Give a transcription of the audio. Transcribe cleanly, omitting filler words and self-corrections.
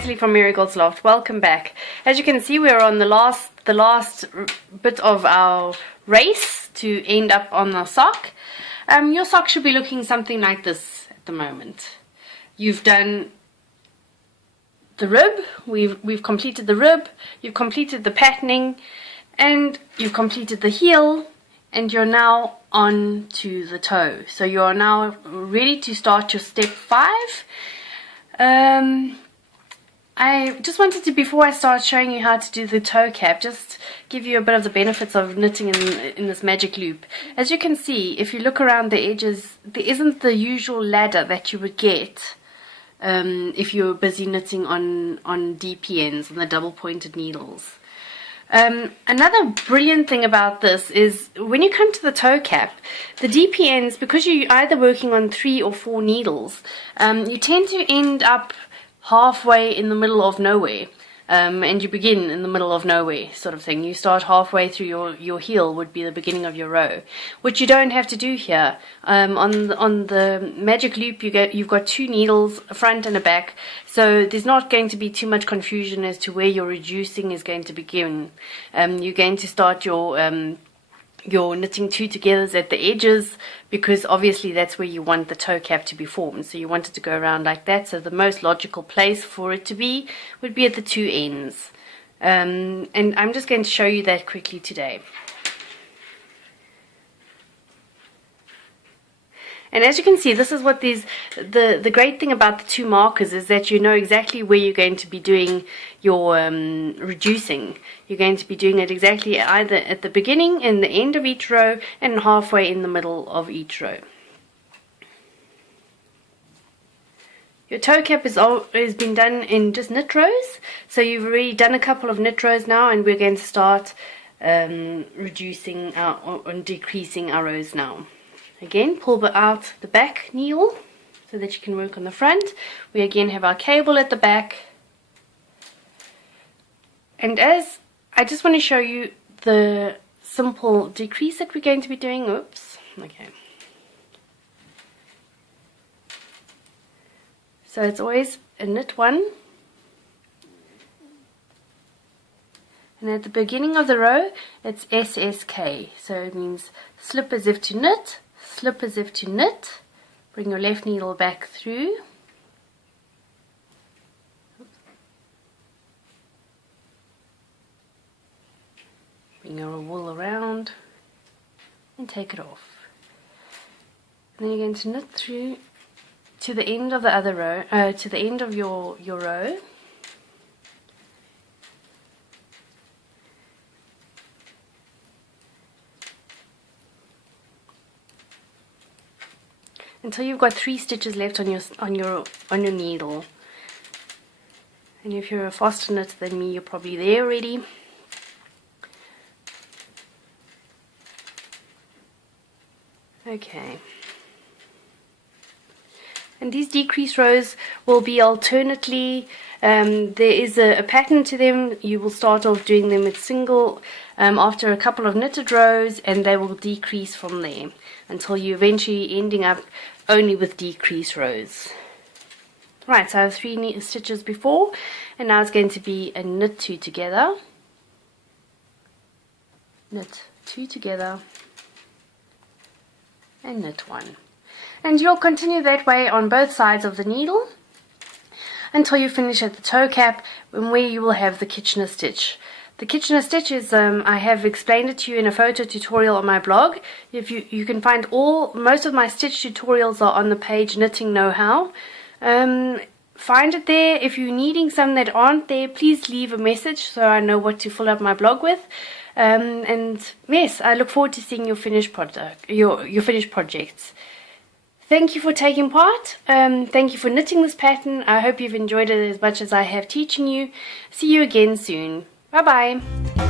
Natalie from Marigold's Loft. Welcome back. As you can see, we're on the last bit of our race to end up on the sock. Your sock should be looking something like this at the moment. You've done the rib, we've completed the rib, you've completed the patterning, and you've completed the heel, and you're now on to the toe. So you are now ready to start your step 5. I just wanted to, before I start showing you how to do the toe cap, just give you a bit of the benefits of knitting in this magic loop. As you can see, if you look around the edges, there isn't the usual ladder that you would get if you're busy knitting on DPNs, on the double pointed needles. Another brilliant thing about this is when you come to the toe cap, the DPNs, because you're either working on 3 or 4 needles, you tend to end up halfway in the middle of nowhere, and you begin in the middle of nowhere sort of thing. You start halfway through your heel would be the beginning of your row, which you don't have to do here. On the magic loop you've got 2 needles, a front and a back, so there's not going to be too much confusion as to where your reducing is going to begin. You're going to start your knitting 2 togethers at the edges, because obviously that's where you want the toe cap to be formed. So you want it to go around like that, so the most logical place for it to be would be at the 2 ends. And I'm just going to show you that quickly today. And as you can see, this is what the great thing about the 2 markers is that you know exactly where you're going to be doing your reducing. You're going to be doing it exactly either at the beginning and the end of each row and halfway in the middle of each row. Your toe cap has been done in just knit rows, so you've already done a couple of knit rows now, and we're going to start reducing and decreasing our rows now. Again, pull out the back needle so that you can work on the front. We again have our cable at the back. And as I just want to show you the simple decrease that we're going to be doing. Oops, okay. So it's always a knit 1. And at the beginning of the row, it's SSK. So it means slip as if to knit, slip as if to knit, bring your left needle back through, bring your wool around and take it off. And then you're going to knit through to the end of the other row, to the end of your row. Until you've got 3 stitches left on your needle. And if you're a faster knitter than me, you're probably there already. Okay. And these decrease rows will be alternately, there is a pattern to them. You will start off doing them with single after a couple of knitted rows, and they will decrease from there until you eventually ending up only with decrease rows. Right, so I have 3 stitches before, and now it's going to be a knit 2 together, knit 2 together, and knit 1. And you'll continue that way on both sides of the needle until you finish at the toe cap, where you will have the Kitchener stitch. The Kitchener stitch is, I have explained it to you in a photo tutorial on my blog. If you can find most of my stitch tutorials are on the page Knitting Know-How. Find it there. If you're needing some that aren't there, please leave a message so I know what to fill up my blog with. And yes, I look forward to seeing your finished product, your finished projects. Thank you for taking part. Thank you for knitting this pattern. I hope you've enjoyed it as much as I have teaching you. See you again soon. Bye bye.